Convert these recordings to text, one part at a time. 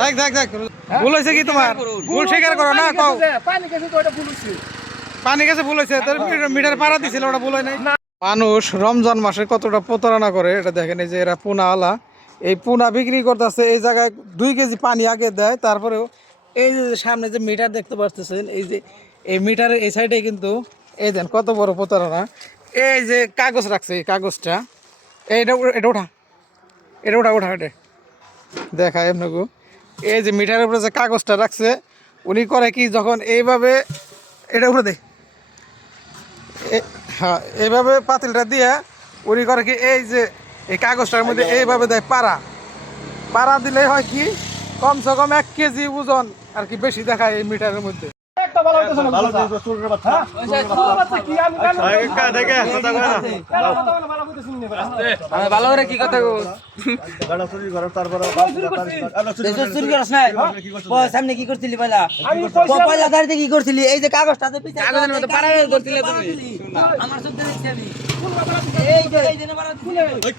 দেখ দেখ দেখ ভুল হয়েছে কি তোমার? ভুল স্বীকার করো না, কও পানি গেছে ভুল হয়েছে। তোর মিটার পাড়া দিছিল, ওটা ভুল হয় নাই। মানুষ রমজান মাসে কতটা প্রতারণা করে এটা দেখেন। এই যে এরা পোনা আলা, এই পোনা বিক্রি করতেছে এই জায়গায় 2 কেজি পানি আগে দেয়। তারপরেও এই যে সামনে যে মিটার দেখতে পাচ্ছেন, এই যে এই মিটারের এই সাইডে কিন্তু এই দেন কত বড় প্রতারণা। এই যে কাগজ রাখছে, এই কাগজটা এটা এটা ওঠা, এটা ওঠা ওঠা এটা দেখায় আপনাকে। এই যে মিটারের উপরে যে কাগজটা রাখছে, উনি করে কি যখন এইভাবে এটা উপরে দেয়, হ্যাঁ এইভাবে পাতিলটা দিয়ে উনি করে কি এই যে এই কাগজটার মধ্যে এইভাবে দেয় পাড়া। পাড়া দিলে হয় কি কমসে কম 1 কেজি ওজন আর কি বেশি দেখায় এই মিটারের মধ্যে। ভালো করে কি কথা সামনে কি করছিলি পয়লা পয়লা গাড়িতে কি করছিলি? এই যে কাগজটা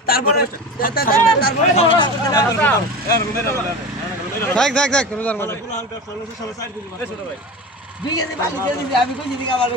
তারপরে দেখ দেখ দেখ রোজার মধ্যে আমি কই দিদি আমার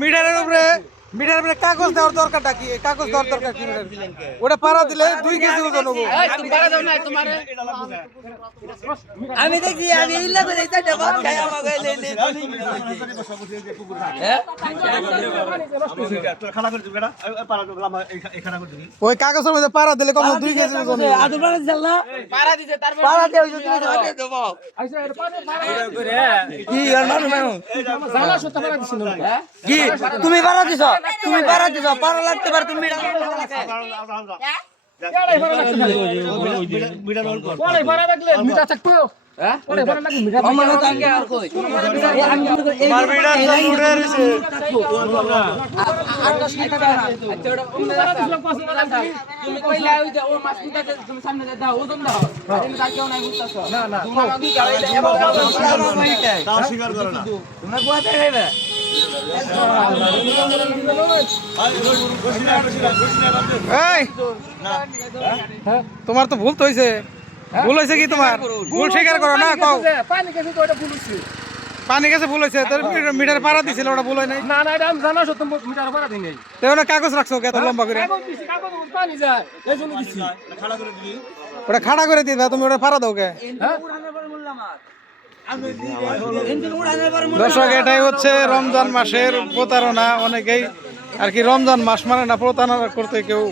মিটারের উপরে কাগজ দেওয়ার দরকারটা কি? কাগজ দেওয়ার দরকার কি? ওটা পাড়া দিলে 2 কেজি ওজন হবে। আমি দেখি আমি ইল্লা করে এটা ভাত খাই আমাকে লে ওই কাগজের মধ্যে পাড়া দিলে কম 2 কেজি ওজন হবে। আদর পাড়া দিছাল না? পাড়া দিছে, তারপর পাড়া দিয়ে ওই তুমি হাতে দেব। আইসা এর পাড়া করে কি আর মানু মানু জানা সত্য পাড়া দিছ না কি? তুমি পাড়া দিছো, তুমি পাড়া দিছো, পাড়া লাগতে পারে তুমি তোমার তো ভুল তো হয়েছে। ভুল হয়েছে কি তোমার? ভুল স্বীকার করো না, কও পানি গেছে তো ওটা ভুল হইছে। পানি গেছে ভুল হয়েছে। তোর মিটার পাড়া দিছিল, ওটা ভুল হয় নাই। না না এটা আমি জানা সত্য মিটার পাড়া দিই নাই। তো ওটা কাগজ রাখছো কত লম্বা করে? কাগজ পানি যায় এইজন্য দিছি। খাড়া করে দিই, ওটা খাড়া করে দিই। তুমি ওটা পাড়া দাও কে? দর্শক, এটাই হচ্ছে রমজান মাসের প্রতারণা। অনেকেই আর কি রমজান মাস মানে না প্রতারণা করতে কেউ